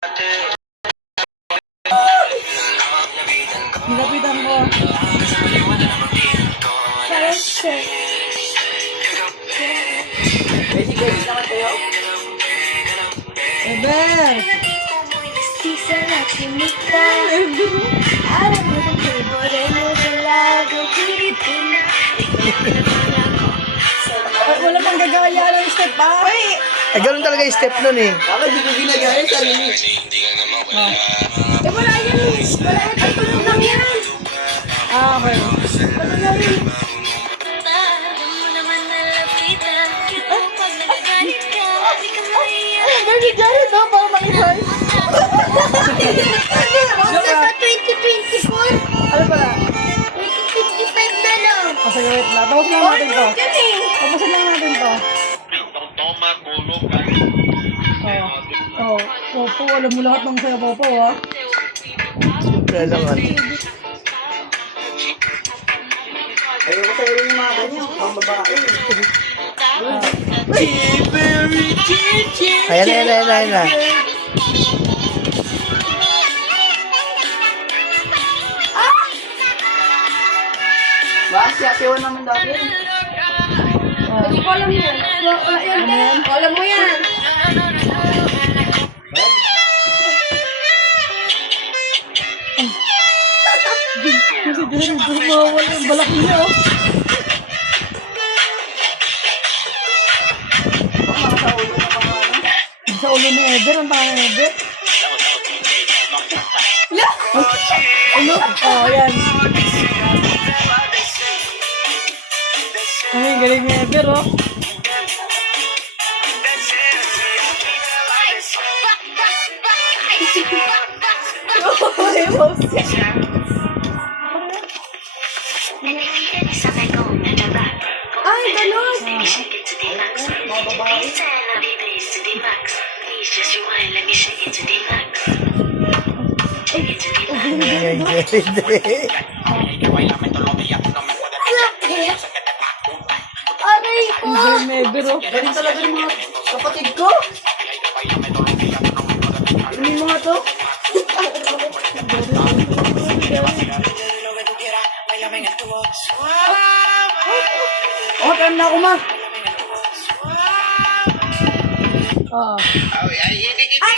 Nilapitan ko. Eber! Wala pang gagaya ng step pa. Ganun talaga yung step nun eh. Ako di ko ginagaya sarili. Wala yan eh. Wala yan. Ay, tulog lang yan. Okay. Tulog lang yan. Baby Jared, no? Para makisay. Basta sa 2024. Ano pala? 2025 na lang. Sige, wait lang. Tapusin lang natin to. Yan eh. Tapusin lang natin to. Popo, alam mo lahat ng sayo, Popo, ha? Siyempre lang ano. Ayoko sa yung mga ganyan. Mga babae. Ayan. Ba, siya naman dati. Hindi ko alam yan. Alam mo yan. Kasi Jared, mawawala yung balak niya, oh. Sa ulo ni Eber, ang tanga ni Eber. Ano? Yan. Ay, galing ni Eber, oh. Ay, ganon. Aray ko. Ang galing ni Eber, oh. Galing talaga yung mga kapatid ko. Ano yung mga to? Oh, time na ako, ma. Oo. Ay,